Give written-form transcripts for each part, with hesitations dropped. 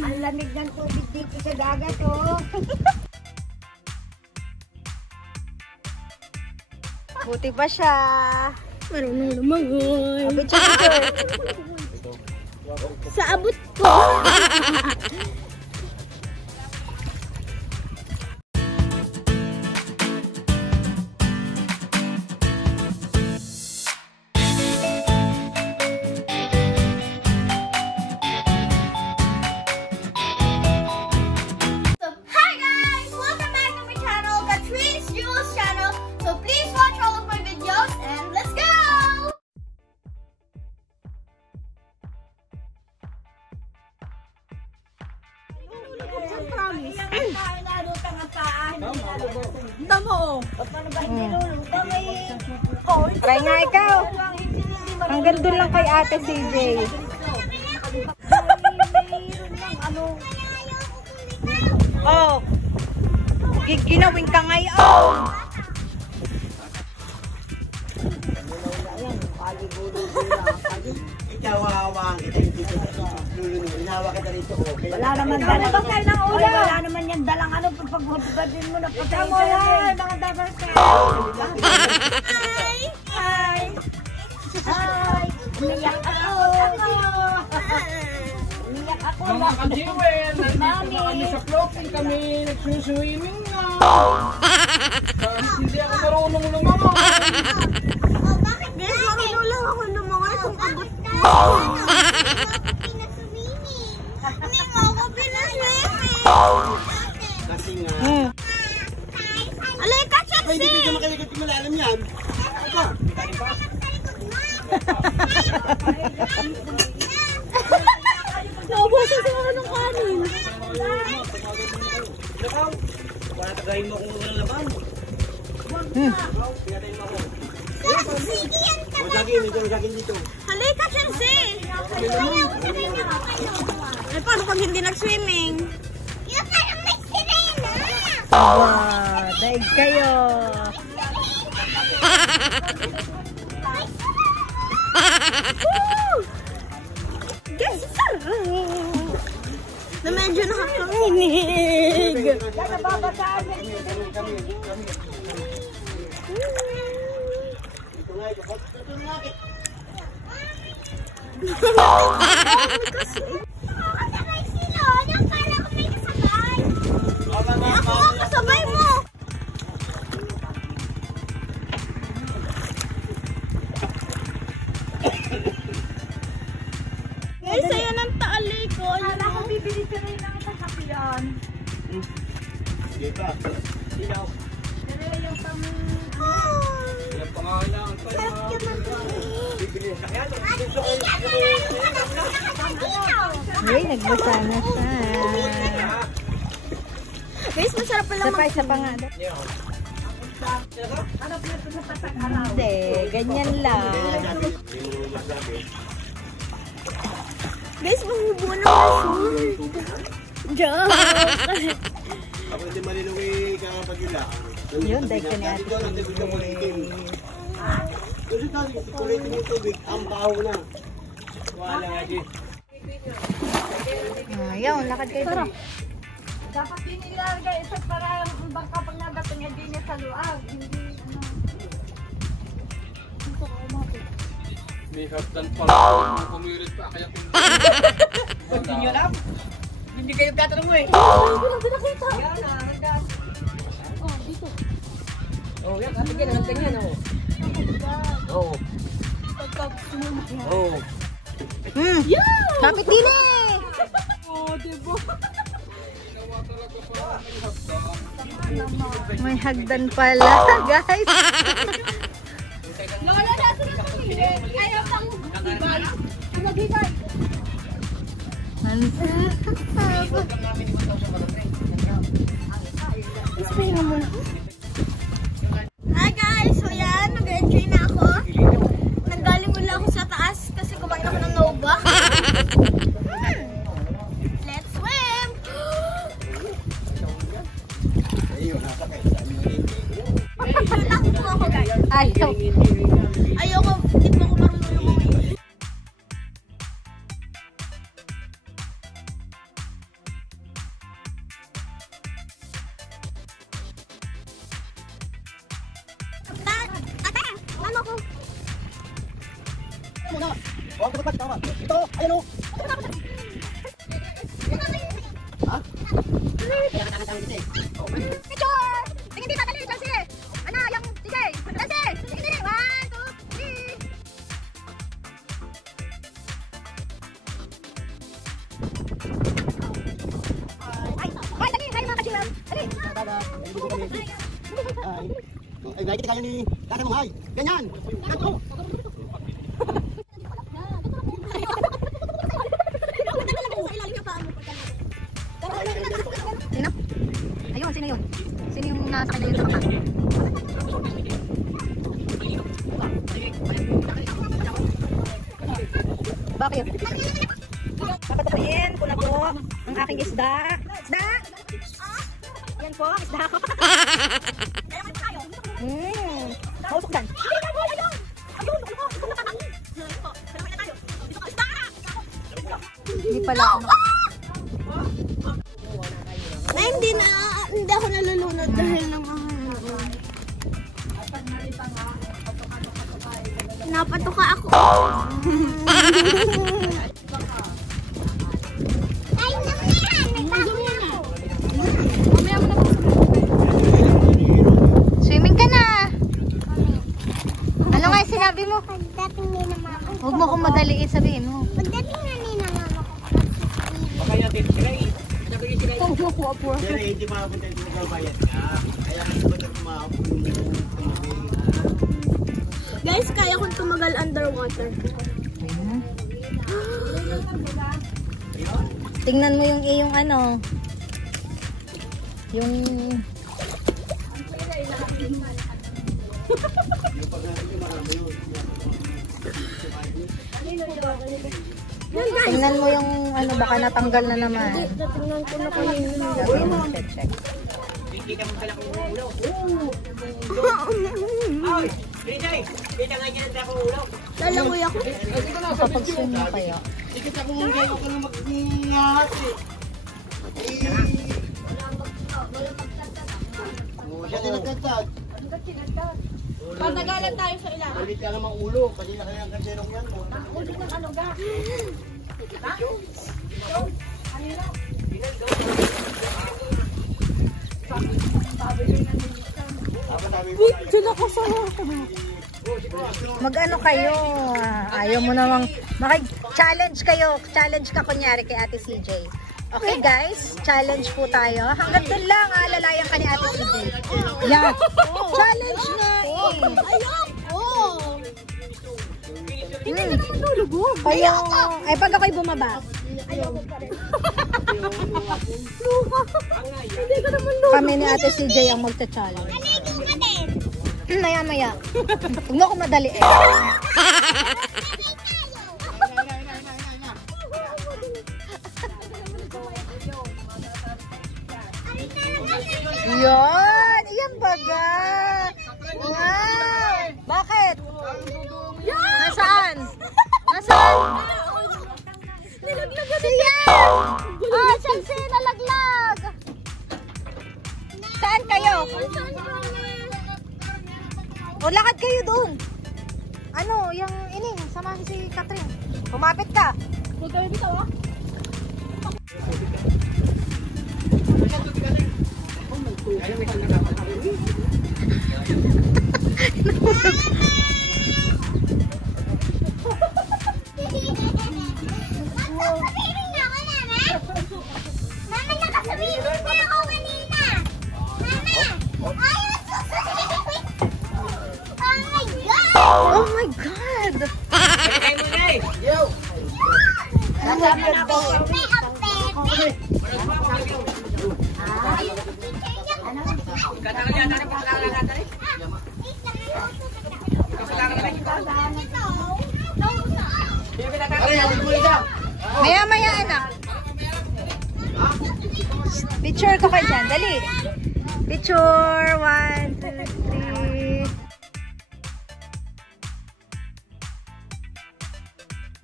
Ang lamig ng tubig dito sa dagat, oh. Buti pa siya. Marunong lumangoy. Abot siya dito. Sa abot ko. Try nga ikaw. Hanggang doon lang kay Ate CJ. Oh. Ginawin ka ngayon. Wala naman dalang. Wala naman yan dalang ano. Pagpagpagpagin mo na patay ka yan. Mga dapat ka. Hi! Hi! Hi! Umiyak ako. Umiyak ako. Mga kajiwen, nandito na kami sa floating kami. Nagsuswimming na. Hindi ako marunong lumangoy. Bakit marunong lang ako lumangoy kung abot ka? Hindi mo ako pinaswimming. Kasi nga. Alay ka, Chelsea! Ay, hindi ka makalikot yung malalim yan. Ika. Naubusan sila ka ng kanin. Lakaw. Para tagayin mo kung walang laban. Pinatayin mo ako. Sige yan ka. Saging dito. Alay ka, Chelsea! Ay, paano pag hindi nag-swimming? Yung parang may sirena! Wow, daig kayo. Guys, sarap! Na medyo nakakanginig. Nababasaan yan. Nakakasabay sila. Nakakala ko may kasabay. Ako ang kasabay mo. Guys, ayan ang taali ko. Alam ko, bibili ka rin ng sasakyan. Sige pa. Ilaw. Pero yung pang... Ilang pangangailangan pa yung bibili sa sakyan. Ay, nagbasa na siya. Guys, masarap pala Isa pa nga. Hindi, ganyan lang. Guys, mahubo na kasi. Joke! Ako hindi malinungi kakapagila. Yun, dahil ka ni Ate Kasi tayo, kulitin yung tubig, ang baho na. Wala nga di. Ayun, lakad kayo. Tara. Dapat yun ilalagay isa para baka pag nadating niya din niya sa luag. Hindi, ano. Gusto ko umapit. May haptan pala. Kumirit pa, kaya hindi nyo lang. Hindi kayo katanong mo eh. Hindi lang pinakita. Yan na, hanggang. Oh, dito. Oh, yan. Kasi yan, hanggang yan. Oo. Oo. Kapit din eh. Oh, diba? May hagdan pala, guys. Lola, nasa na kami. Ayaw pang hibay. Maghibay. Hi guys! So yan, nag-enjoy na ako. Nanggaling mula ako sa taas kasi kumain ako ng Nova. Let's swim! Takot ako guys. Ayaw. Ayoko, hindi pa ako marunong lumangoy. ako. Muna. Huwag ka tama. Ito, ayan o. Ha? Picture! Tingin dito, dali, Chelsea! Ano, yung DJ? Chelsea! Tingin dito, 1, 2, 3! Ay, dali, kayo mga kachilam! Dali! Ay, nakikita kayo ni Tatay Munghay. Ganyan. Ganto. Sino? Ayun, sino yun? Sino yung nasa kanya yun sa baka? Bakit? Papatukayin ko na po ang aking isda. Isda! Yan po, isda ko. Mausok dan. Hindi pala ako. Na hindi ako nalulunod dahil ng mga napatuka ako. Swimming ka na. Ano nga yung sinabi mo? Pagdating ni na mama. Huwag mo kong madaliin, sabihin mo. Pagdating na ni na mama ko. Kaya dito sila eh. Pero hindi makapunta yung magbabayad ka. Kaya kasi ba ito Guys, kaya kong tumagal underwater. Tingnan mo yung iyong ano. Yung... Tingnan mo yung ano, baka natanggal na naman. Tingnan ko na kanina. Gagawin mo, check. Kita mo pala kung ulo. Ay! Kita nga dyan ako ulo. Lalangoy ako. Kapag-swim mo kaya. Kita ko mong gano'n ka na mag-ingat eh. Siya din nagkantag. Patagalan tayo sa ilang. Balit ka namang ulo. Kasi na kaya ang kanserong yan. Ulit ng ano ga? Mag-ano kayo? Ayaw mo namang challenge kayo. Challenge ka kunyari kay Ate CJ. Okay guys, challenge po tayo. Hanggang doon lang, alalayan ka ni Ate CJ. Yeah. Challenge na eh. Kaya, ay pag ako'y bumaba. Kami ni Ate CJ ang magta-challenge. Maya-maya. Huwag mo ako madali eh. Yan! Yan baga! Wow! Bakit? Nasaan? Nasaan? Siya! Ah, Chelsea, nalaglag! Saan kayo? O, lakad kayo doon. Ano, yung ining, samahan si Catherine. Kumapit ka. Huwag kami bitaw ah. Mama, nakasabihin na ako kanina. Mama, ayaw susunod. Oh my God! Kaya mo na eh. Yo! May Maya-maya anak. Picture ko kayo dyan. Dali. Picture. 1, 2, 3.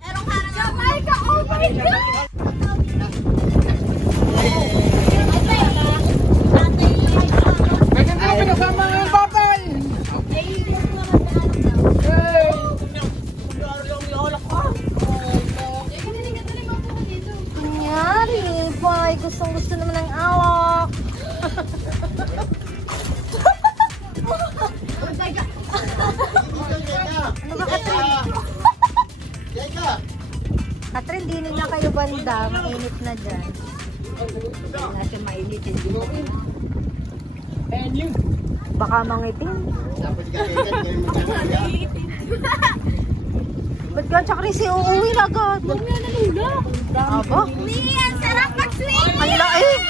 Oh my God! Ganyan ka pinasama ng papay! Ay, gustong-gusto naman ng awak. Ano ba, Katrin? Katrin, dinin na kayo banda. Mainit na dyan. Nasa mainitin. Baka mangitim. Ba't ka, tsaka rin si uuwi na agad? Huwag na nalulak. Aba? Mia, ang sarap mag-swing! Ang laing!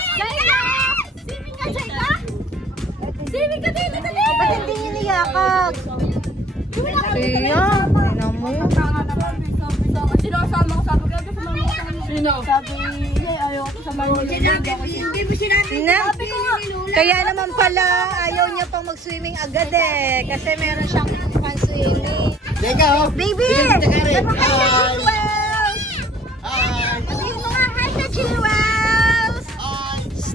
Swimming ka, Jaika? Swimming ka din, dali! Ba't hindi niyo niyakag? Siya, tingnan mo. Sinasama ko, sabi ko, Sino? Hindi mo sinabi. Na, kaya naman pala ayaw niya pang mag-swimming agad eh. Kasi meron siyang pan-swimming. Teka, oh. Baby! Hi! Sabihin mo nga, hi ka, Chilwells!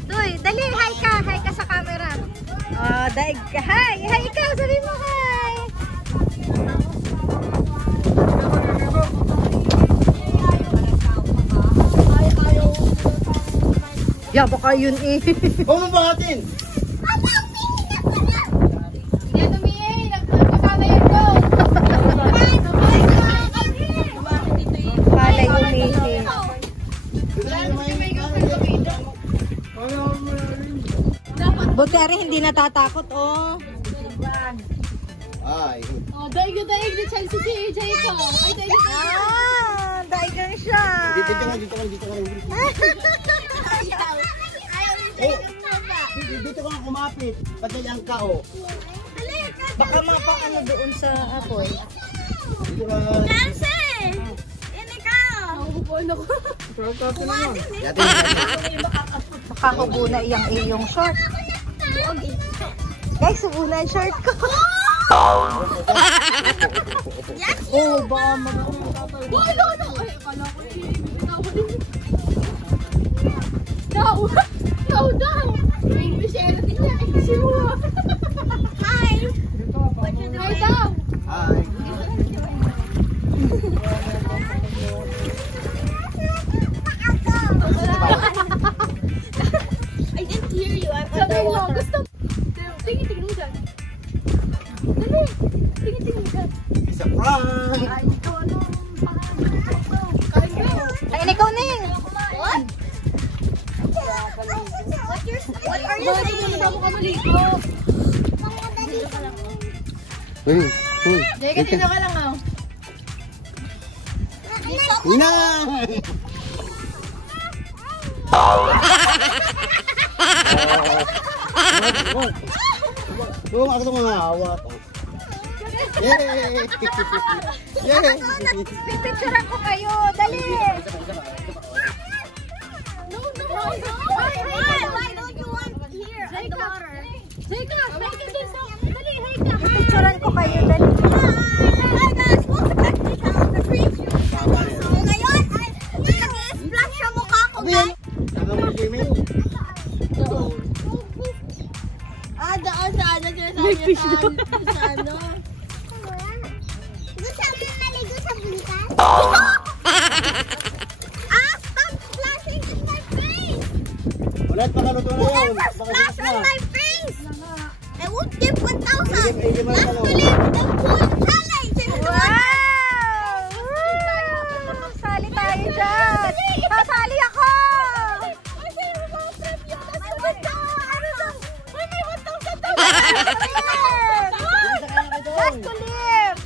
Uy, dali, hi ka. Hi ka sa camera. Oh, daig ka. Hi! Hi ikaw, sabihin mo hi! Ya, baka yun eh. Bumabahatin! Palay umihi. Buti ari hindi natatakot, oh. Ay. daig na Chelsea si Jaika. Ay, daig na. Ah, daigan siya. Dito ka. Dito ka kumapit. Patayan ka, oh. Baka mapaano doon sa apoy. Dito ka. Chelsea! Ini ka! Nakukupuan ako. Yatin. Makakubo na iyong short. Guys, subo na ang short ko. Oh, baka mag-umatay. Wala na! Ay, akala ko daw! English era din niya. Hi! What you doing? Hi daw! Hi. I didn't hear you. I'm underwater. Gusto. Tingin mo dyan. Dali. Tingin mo dyan. It's a prank. Ay, ikaw Ning. What? What are you saying? Bago ka maligo. Uy. Jeka, dito ka lang, oh. Ina! Oo, ako itong mga awa. Yay! Yay! Pipicturean ko kayo. Dali. Why don't you want here at the water? Jaika, dali, Jaika. Pipicturean ko kayo. Dali. Hi guys, welcome back to the channel of the Freak. So ngayon, nag-splash yung mukha ko, guys. Saka mo swimming? Doon sa ano, sa ano. Gusto mo naligo sa bukas? Stop splashing in my face! Ulit, makaluto na yun. Whoever splash on my face! I won't give 1,000! Last to live the pool challenge! Wow! Sali tayo dyan. Sasali ako. Last to live.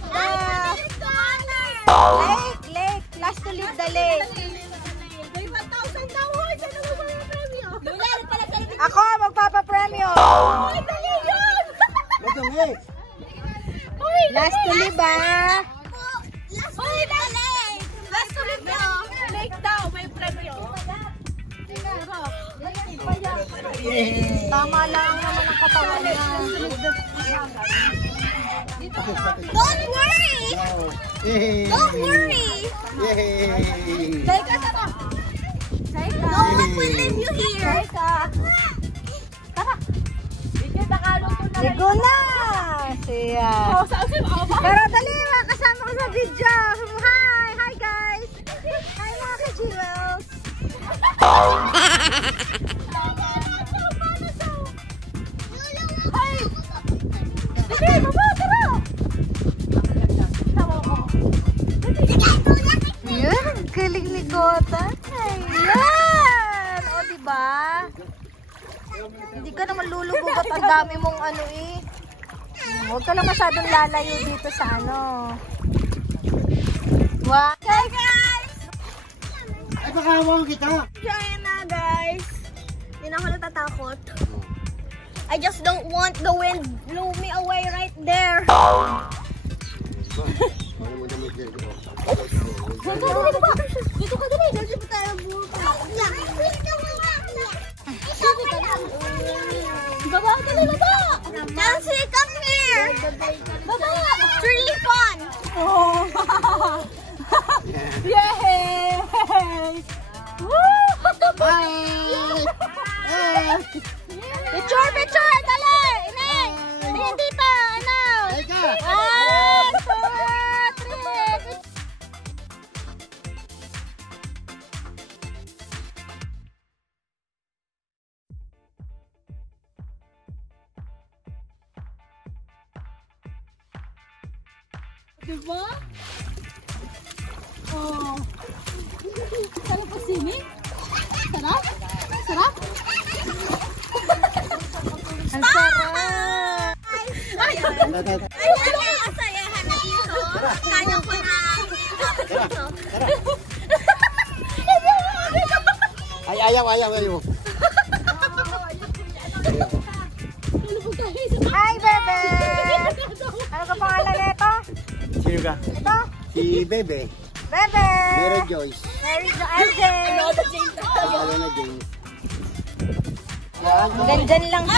Lake. Last to live the lake. Ako magpapapremyo. Ito nga eh. Last to live, ah. Last to live daw. Lake daw, may premyo. Tama lang naman ang katawan niya. Don't worry! Yay! Don't worry! Yay! Jaika, tara! Jaika! No one will leave you here! Jaika! Tara! Ligo na! Siya. Pero dali, kasama ko sa video. Hi! Hi guys! Hi mga ka-Jewels! ba? Hindi ka naman lulubog at ang dami mong ano eh. Huwag ka lang masyadong lalayo dito sa ano. Wow. Hey guys! Ay, pakawang kita. Kaya na guys. Hindi na ako natatakot. I just don't want the wind blow me away right there. Dito ka dali. Dito pa tayo buka. Baba, dali, baba. Nancy, come here. Baba. It's really fun. Oh. Yay! Woo! Picture, picture! Dali! Ineng! Tingin dito! Ano? Ah! 2, 3! Diba? Oh. Sarap po sini? Sarap? Sarap? Ang sarap! Ay, ang kasayahan na dito. Kaya ko na. Ay, ayaw. Hi, bebe! Ano ka pangalan nito? Sino ka? Ito? Si Bebe. Bebe! Mary Joyce. Mary LJ! Ano na James? Ganyan lang ha.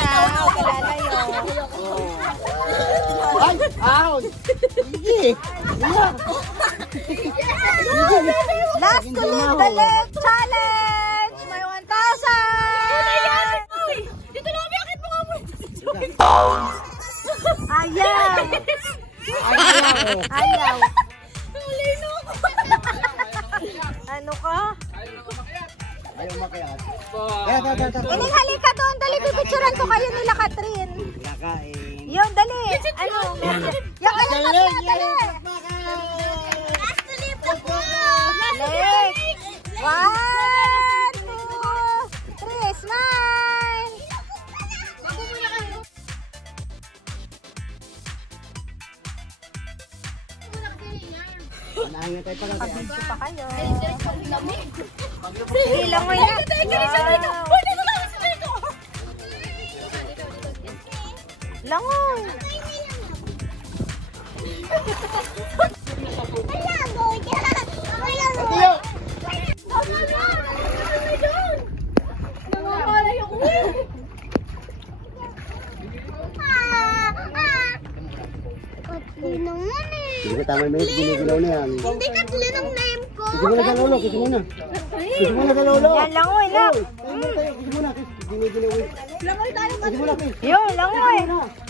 Kilala yun. Ay! Out! Sige! Last to leave the lake challenge! May 1,000! Dito na umiakit mo nga mo. Ayaw! Ayaw! Ano ka? Ayaw makayat. Ining halika doon. Dali, pipicturan ko kayo nila, Catherine. Nakain. Yun, dali. Ano? Yung ano tatlo, dali. Last to leave the Lake. 1, 2, 3, smile. Manahin tayo pa lang kaya. Pabinto pa kayo. Sige lang mo yan. Langoy. Hindi ka tama may ginigilaw na yan. Hindi Kathleen ang name ko. Kisi muna sa lolo, kisi muna. Kisi muna sa lolo. Yan, langoy lang. Kisi muna, ginigilaw. Langoy tayo. Kisi muna, kisi. Yun, langoy.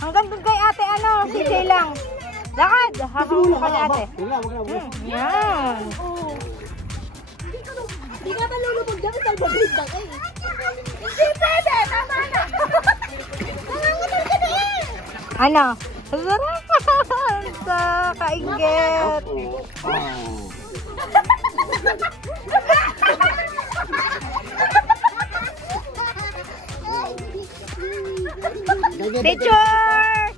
Hanggang doon kay ate, ano, CJ lang. Lakad. Hahawak ka ni ate. Wag na. Yan. Hindi ka ba lulubog dyan? Salbabig ba kayo? Hindi pwede! Tama na! Nangangatal ka na eh! Ano? Sarap. Sa kainggit. Picture!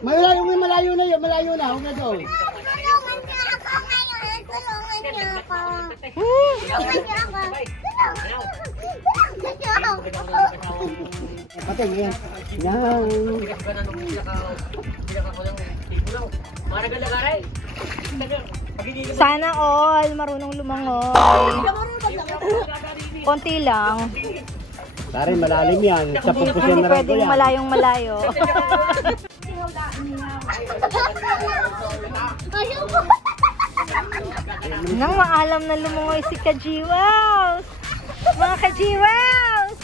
Malayo na yun, malayo na. Huwag na doon. Tulungan niyo ako ngayon! Tulungan niyo ako! Tulungan niyo ako! Tulungan niyo ako! Patay, yan. Yan. Sana all marunong lumangoy. Konti lang. Dari, malalim yan. Sa Hindi pupusyan na rin ko pwedeng yan. malayong malayo. Ayoko! Nang maalam na lumangoy si Kajiwaws. Mga Kajiwaws!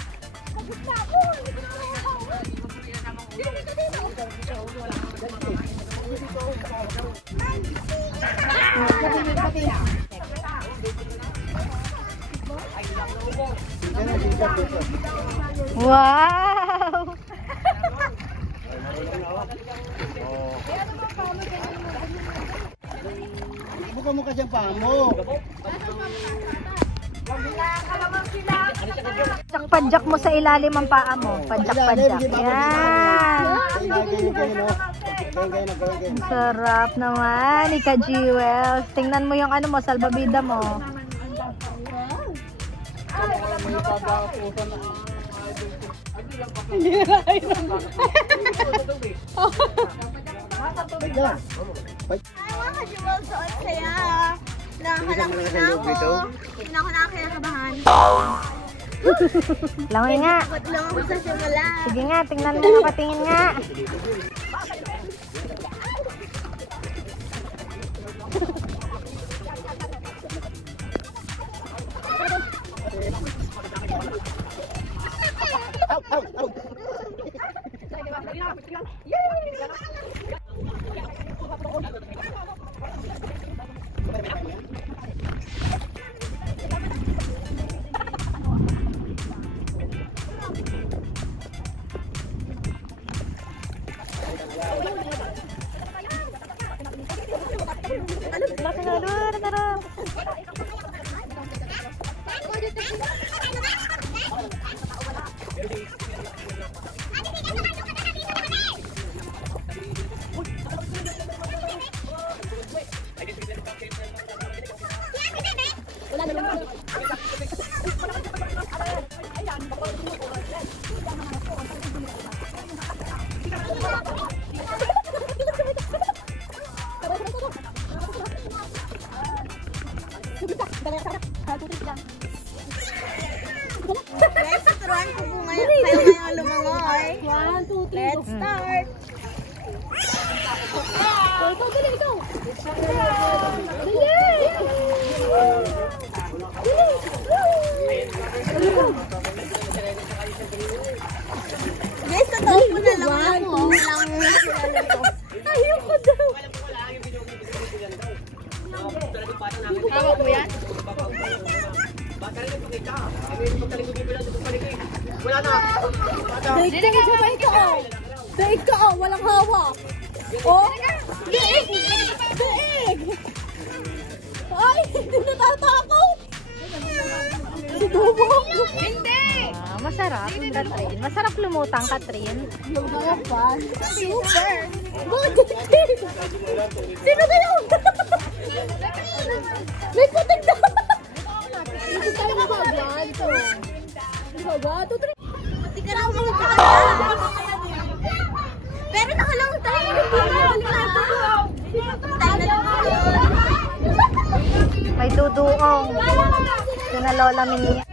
Wow! Subukan mo kasi ang paa mo. Padyak mo sa ilalim ang paa mo. Padyak. Yan. Sarap naman, Ika Jewels. Tingnan mo yung ano mo, salbabida mo. Ay, mga ka-jewel, suot kaya. Nakakalangin na ako. Hindi na ako nakakakabahan. Langoy nga. Takot lang ako sa simula. Sige nga, tingnan mo, patingin nga. Guys, tuturuan ko po ngayon kayo ngayong lumangoy. 1, 2, 3, let's start! Go, dali, go! Guys, totoo po na lang ako. Ayoko daw. Hawak mo yan? Daig ka oh, walang hawak. Oh, daig! Daig! Ay, hindi natatakot! Hindi! Masarap, Katrin. Masarap lumutang, Katrin. Lumang pa. Super! Good! Sino na yun? May putik na! Hindi tayo makagad. Makagad? Putik ka lang mga kagad. Pero nakalang tayo. May duduong. Sina Lola Minia.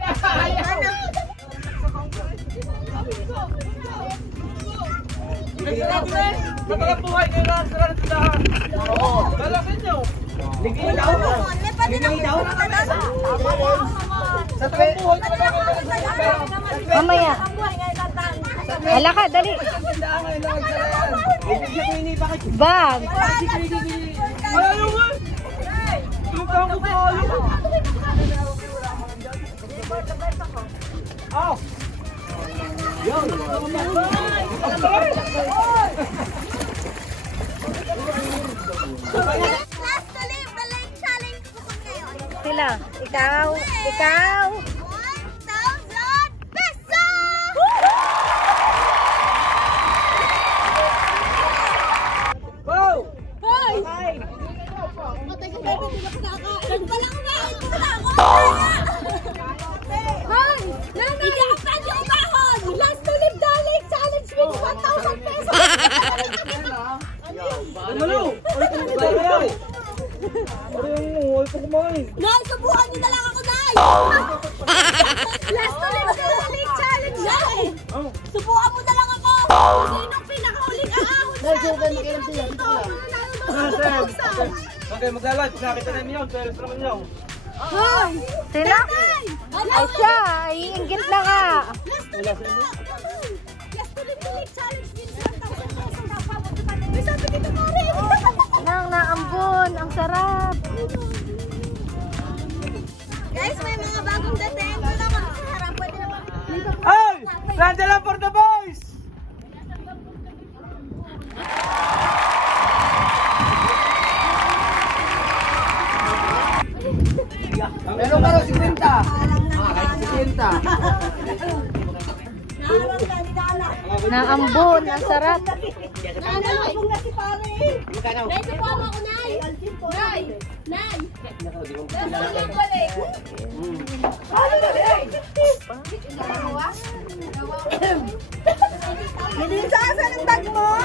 Napakabuhay kayo lang sa tindahan. Oo. Dalasin nyo. Ligay daw. Ligay daw. Sa trabuhay talaga kayo. Mamaya. Hala ka, dali. Bag. Ayaw nga. Tulungan ko pa ayaw. Oh. Yan. Last to live the lake challenge po ngayon. Sila. Ikaw. Ikaw. 1,000 pesos! Wow. Hoy! Matay ko baby, hindi na pinakain. Walang kumain ko na ako. Hoy! Nanay! Hindi ako pwede umahon! Last to live the lake challenge with 1,000 pesos! Malo. Ay, kumain. Ay, kumain. Nay, subukan niyo na lang ako, Nay! Last to live the lake challenge, Nay! Subukan mo na lang ako! Sinong pinakahuling aahon sa akin dito? Okay, maglalad. Nakita na niyo. Teres naman niyo. Hoy! Sila? Ay siya. Iinggit na nga. Last to live the lake challenge with 1,000 pesos. May sabi dito, Mari! Nang naambon. Ang sarap. Guys, may mga bagong dating. Doon ako sa harap. Pwede naman. Hey! Landela for the boys! kita. Naambon, ang sarap. Naambon na si pare. Nay, kapama ko, Nay. Nay. Nay. Minisa, saan ang bag mo?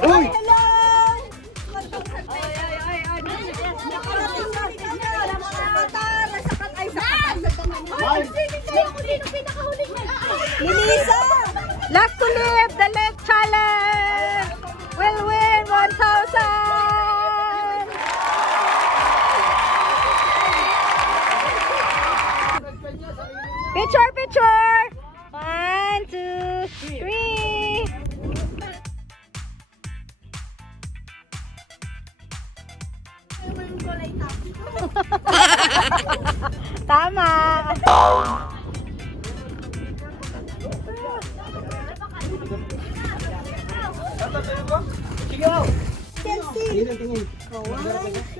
Uy! Minisa! Last to live, the lake challenge will win 1,000! Picture, picture! 1, 2, 3! Tama!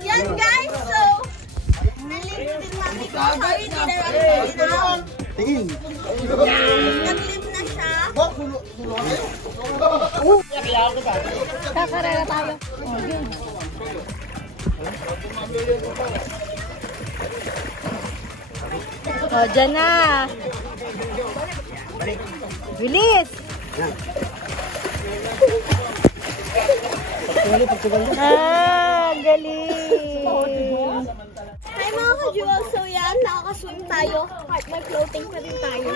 Yan guys, so nalive din mami ko. Sorry, dinarating Tingin. Nag-live na siya. Kakarera tayo. O, dyan na. Bilis. Galing. Hi mga ka-jewel, so yan, nakaka-swim tayo. May floating pa din tayo.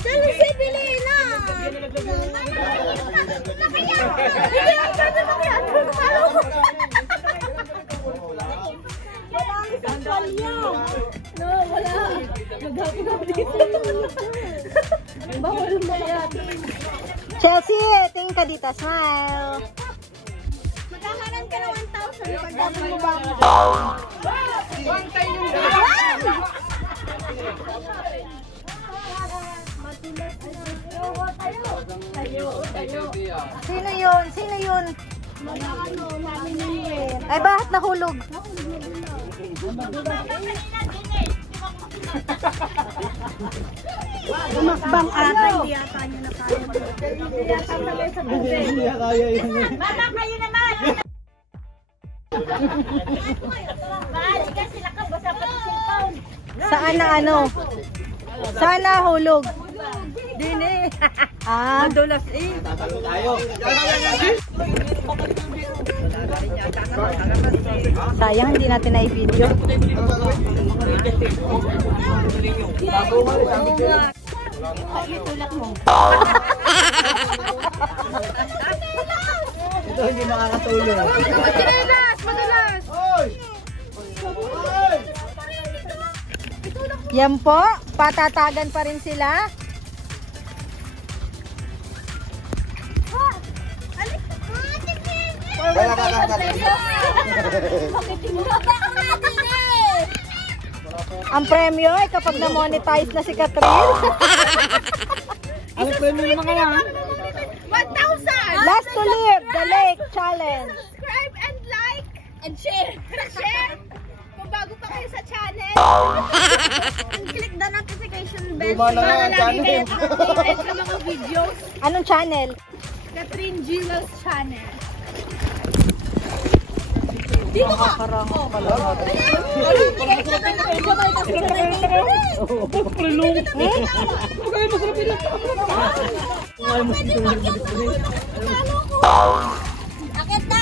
Dali si Bilena! Wala ang sakal niya. No, wala. Maghapon ako dito. Bawal mo natin. Chelsea, tingin ka dito. Smile. Magkakaroon ka na 1,000 pag dapat mo ba? Sino yun? Sino yun? Ay, bakit nahulog? Tumakbang ata, hindi ata niya na kaya. Hindi niya kaya yun. Bata kayo naman! Mahal kasi nakabasa pa sa cellphone. Saan na ano? Saan nahulog? Dini! Ah, Madulas eh! Tayo. sayang hindi natin na-video. Ito hindi makakatulong. Madulas! Yan po, patatagan pa rin sila. Ang premyo ay kapag na-monetize na si Catherine. Ang premyo naman ka lang. 1,000! Last to live, the lake challenge. Subscribe and like and share. Share! Kung bago pa kayo sa channel, and click the notification bell Luma na nga para ang lagi channel. kayo updated sa mga videos. Anong channel? Catherine Jewel's channel. Dito ka! Akit na!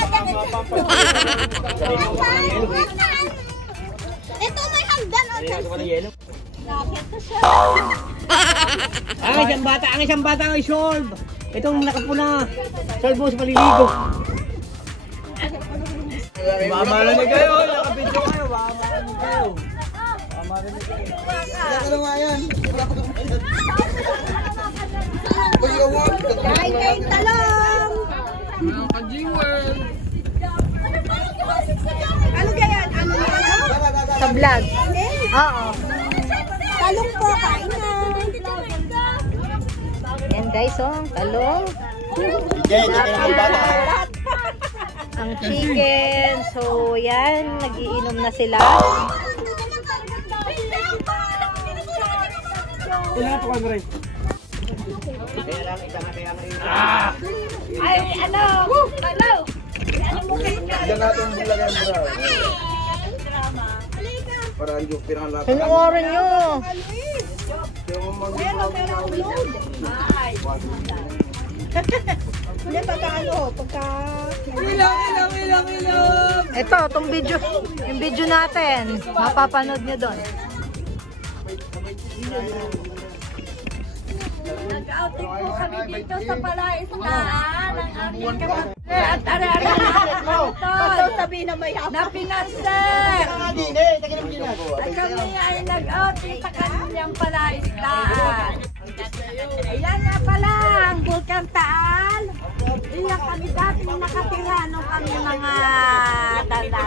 Ito may hagdan o Chelsea. Akit na siya. Ang isang bata ang solve. Itong nakapuna. Solve mo sa paliligo. Mama na kayo, nakabidyo kayo. Mama na kayo. Mama na kayo. Ano nga yan? Kain kayong talong! Mga ka-jewel. Ano kaya? Ano yan? Sa vlog. Oo. Talong po, kain na. Yan guys, oh, talong. Ang chicken. So, yan. Nagiinom na sila. Ay, ano? Hello? Ano mo kayo? Diyan natin bulagyan bro. Para yung pirang lahat. Pinuoran nyo. Hindi, pagka ano, pagka... Ito, itong video. Yung video natin. Mapapanood nyo doon. Nag-outing po kami dito sa palaistaan ng aming kapatid. At are-are Sabihin na may na pinaster. At kami ay nag-outing sa kanyang palaistaan. Ayan nga pala, ang Bulkan Taal. Iyan kami dati nakatira nung kami mga tanda.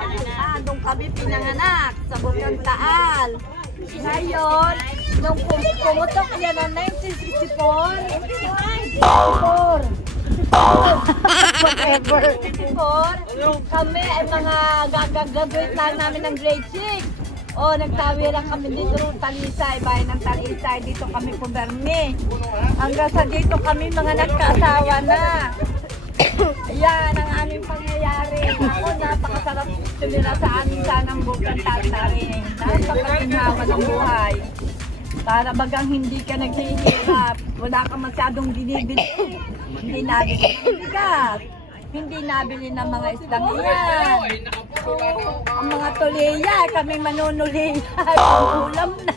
Doon kami pinanganak sa Bulkan Taal. Ngayon, nung pumutok yan ng 1964, Whatever. kami ay mga gagagraduate lang namin ng grade 6. O, nagtawiran kami dito ng Talisay, bayan ng Talisay. Dito kami pubermi. Hanggang sa dito kami mga nagkaasawa na. Ayan ang aming pangyayari. Ako, napakasarap tumira sa amin sanang Bulkan Taal na rin. Napakaginhawa ng buhay. Para bagang hindi ka naghihirap, wala ka masyadong dinibili. Hindi nabili ng bigas. Hindi nabili ng mga islang yan. Ang mga tuliya, kami manunuliya. Ulam na.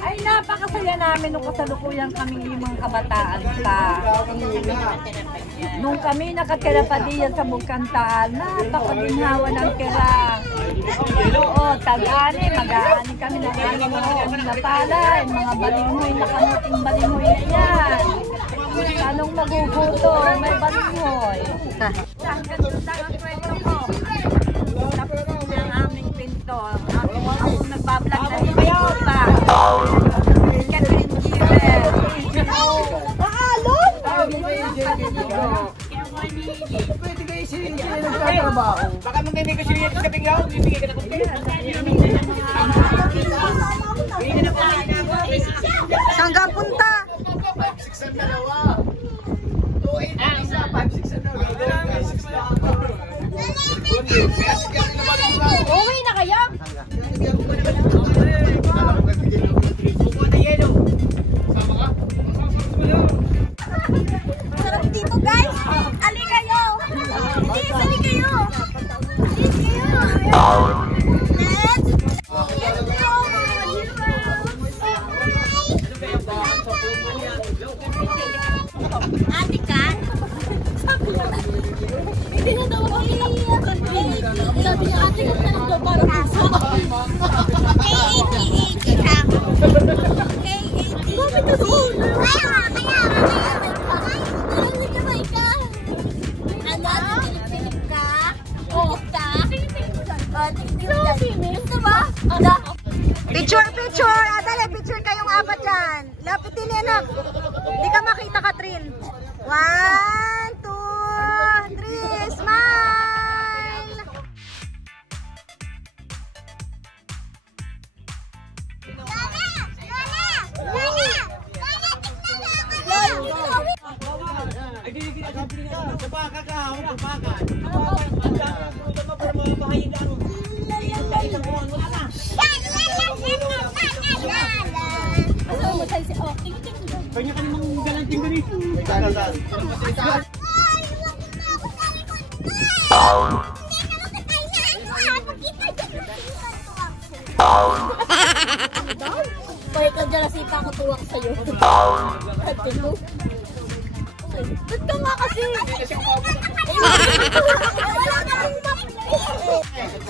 Ay, napakasaya namin nung kasalukuyan kaming limang kabataan pa. Nung kami nakatira pa diyan sa Bulkan Taal, napakaginhawa ng tira. Oo, tag-ani, mag-aani kami ng aming mga palay, mga balinghoy na kamuting balinghoy na yan. Anong maguguto, may balinghoy. Hanggang doon lang ang kwento ko. Tapos ng aming pinto. Ako nagbablog na dito pa. Catherine Giver. Maalon! Pwede kayo siya nagtatrabaho. Baka mamimigay ko siya sa kaping laon, bibigay ka na kung Saan ka punta? 5-6 ang dalawa. 2-8 ang isa, 5-6 ang dalawa. Uwi na kayo! Sarap dito, guys! Ali kayo! Please, ali kayo! Please kayo! Let's! Ate ka? Hindi na daw ako iiyak. Sabi niya, ate ka na daw para pusa. K-80 ka. K-80. Bakit na doon? Kaya. Hindi ka ba ika? Ano? Tinip ka? Oo ka? Gusto ba? Picture! Adala, picture kayong apat dyan. Lapitin niya, anak. Hindi ka makita, Katrin. 1, 2, 3, smile! Kanya ka namang galanting ganito. Balik ka dyan, nasipa ako tuwak sa'yo. Ba't ka nga kasi?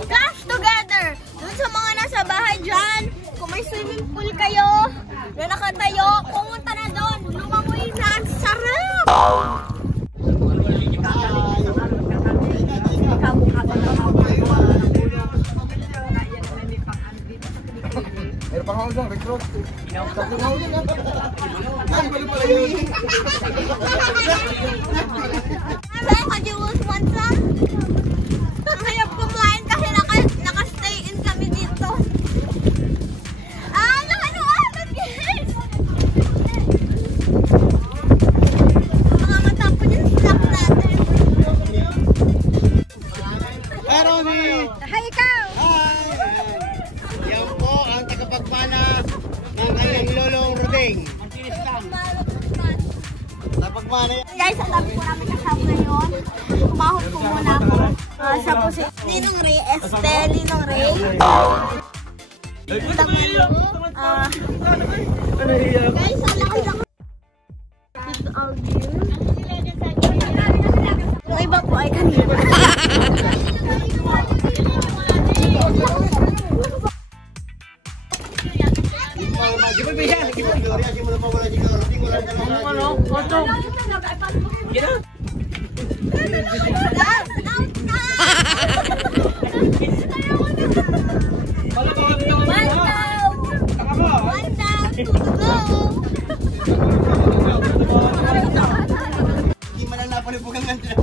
Splash together! Dun sa mga nasa bahay dyan, kung may swimming pool kayo, na nakatayo, pumunta na doon. Lumangoy na, ang sarap! Meron pa ako Could you want some? Ang hirap kumain kasi naka-stay in kami dito. Ano, guys! Mga matapon yung snack natin. Pero Hi, ikaw! yan po ang tagapagmana ng kanyang lolong Roding. Napagmana yan. Guys, ang dami po namin kasama ngayon. Kumahon po muna ako. Siya po si Ninong Ray, Ninong Ray. Guys, ang laki-laki. Dito ang view. Yung iba po ay kanina. Hindi man lang napalibugan nga dyan.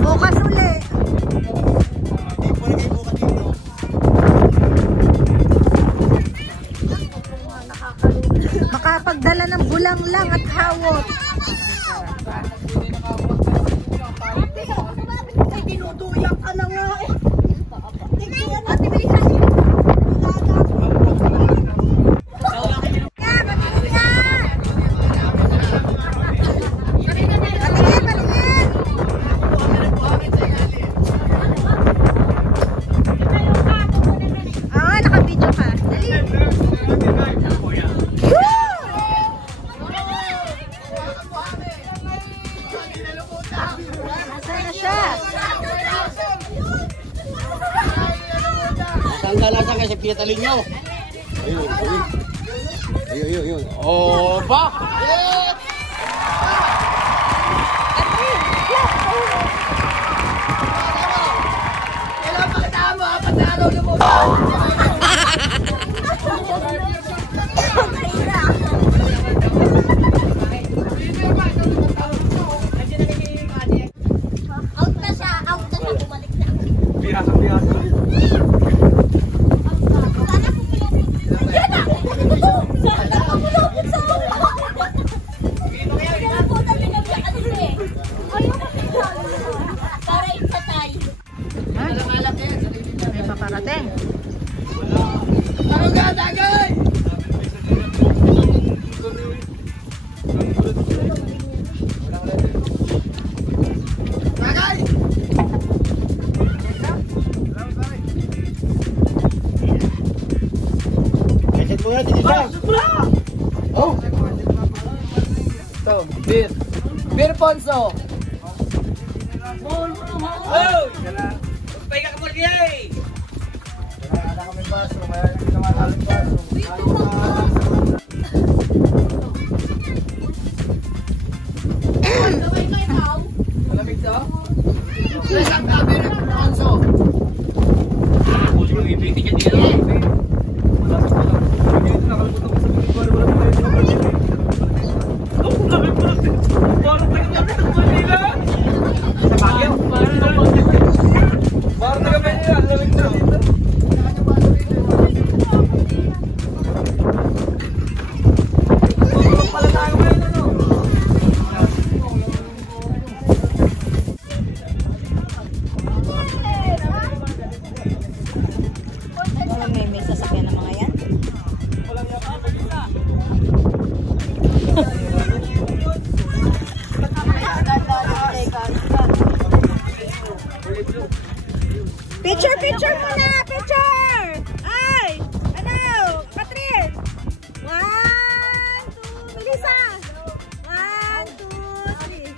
Bukas uli. Hindi po nag-ibukan dito. Makapagdala ng bulang lang at hawot. Ay, dinuduyak ka na nga eh. Naka-video ka. Dali. Nasaan na siya? Saan dalasan kayo sa pinatalin nyo? Ayun. Oh, ba? Out na siya, bumalik na. Bihasa. Sana pupulupin. Yan na! Sana pupulupin sa kaya po kami nagkakas eh. Ayaw kasi para itatay. May paparating. Parang gagagay! Tagay! Reset mo na, tinita. Oh! Ito, beer Ponso. Oh! Pagpay ka mo diay. Wala kami baso, mayroon kami naman aling baso. Malamig to? Isang tabi ng Ponso. Yung ibigay ka dito. May sasakyan ng mga yan. Picture muna! Picture! Ay! Ano? Katrin! 1, 2, Melissa! 1, 2, 3.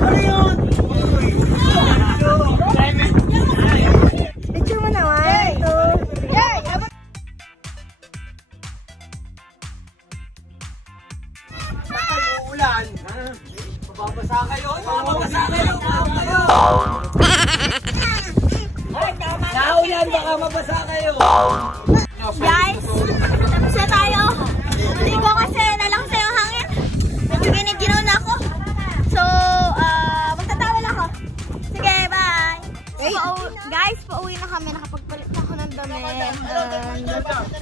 Ano yun? dyan. Mababasa kayo. Mababasa kayo. Naulan, baka mabasa kayo. Guys, tapos na tayo. Maligo kasi nalakas yung hangin. Medyo giniginaw na ako. So, magtatawal ako. Sige, bye. Guys, pauwi na kami. Nakapagpalit na ako ng damit.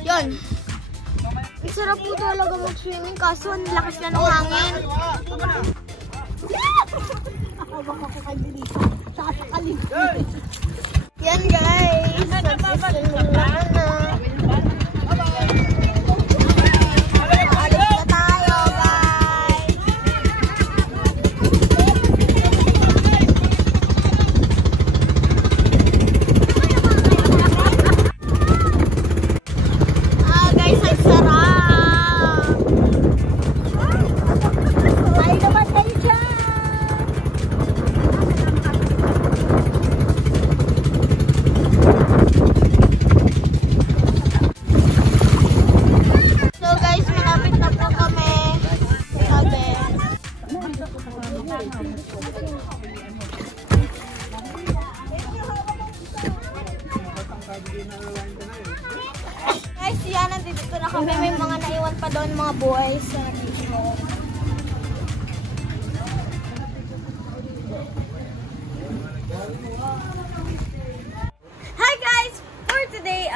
Yun. Isarap po talaga mag-swimming kaso ang lakas na ng hangin. Yan guys. Guys, yan, nandito na kami. May mga naiwan pa doon, mga boys. Hi guys! For today,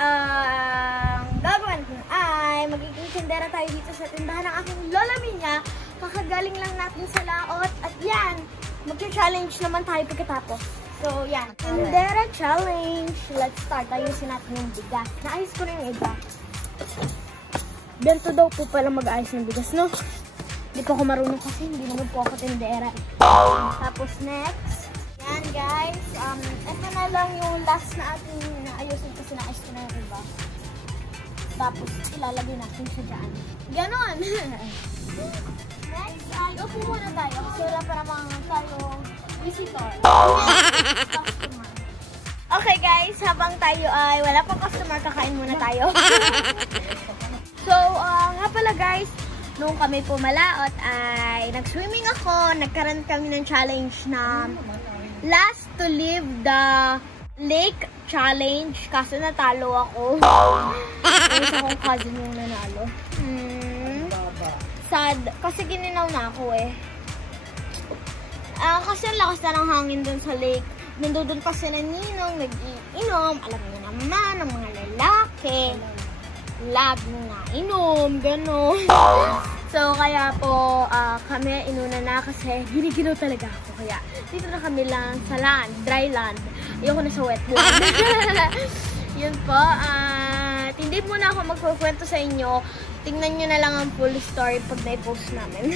gagawin ko ay magiging tindera tayo dito sa tindahan ng aking Lola Minya. Kakagaling lang natin sa laot. At yan, mag-challenge naman tayo pagkatapos. So, yan. Tindera challenge. Let's start. Ayusin natin yung bigas. Naayos ko na yung iba. Bento daw po pala mag-ayos ng bigas, no? Hindi po ako marunong kasi hindi naman po ako tindera. Tapos next. Yan, guys. Ito na lang yung last na ating naayusin kasi naayos ko na yung iba. Tapos, ilalagay natin siya dyan. Ganon! Next, ay, upo muna tayo. Kasi wala pa naman tayong visitor. Okay guys, habang tayo ay wala pang customer, kakain muna tayo. So, nga pala guys, nung kami pumalaot ay nag-swimming ako, nagkaroon kami ng challenge na last to leave the lake challenge. Kaso natalo ako. Isa kong cousin yung nanalo. Sad. Kasi gininaw na ako eh. Kasi ang lakas na ng hangin dun sa lake. Nandun pa sila ninong, nag-iinom. Alam niyo naman, ang mga lalaki. Love nga inom, gano'n. So, kaya po, kami inuna na kasi giniginaw talaga ako. Kaya, dito na kami lang sa land, dry land. Ayoko na sa wet land. Yun po, hindi muna ako magkukwento sa inyo. Tingnan nyo na lang ang full story pag na-post namin.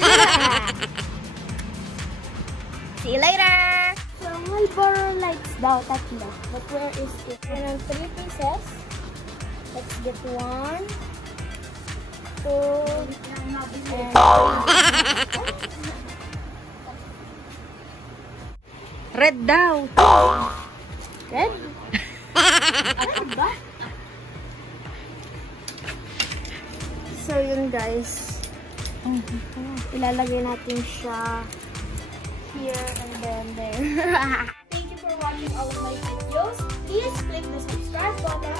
See you later! So, Marlboro lights daw, tatlo. But where is it? And 3 pieces. Let's get 1, 2, and 3. Red daw. Red? Red ba? So, yun guys. Ilalagay natin siya here and then there. Thank you for watching all of my videos. Please click the subscribe button